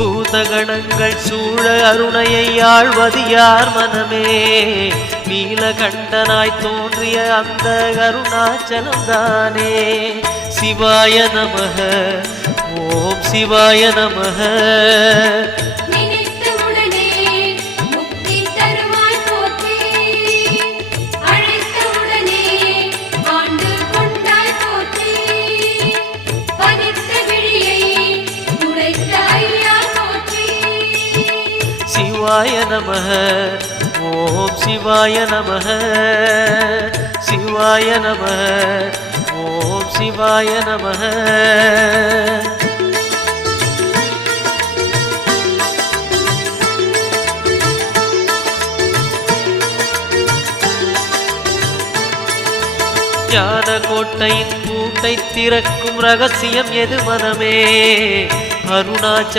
பூதகணங்கள் சூழ அருணையை ஆழ்வது யார் மனமே? நீலகண்டனாய் தோன்றிய அந்த அருணாச்சலம்தானே. சிவாய நமக, ஓம் சிவாய நமக. சிவாய நமக, ஓம் சிவாய நமக. சிவாய நமக, ஓம் சிவாய நமக. ஞான கோட்டையின் பூட்டை திறக்கும் ரகசியம் எது மனமே? அருணாச்சல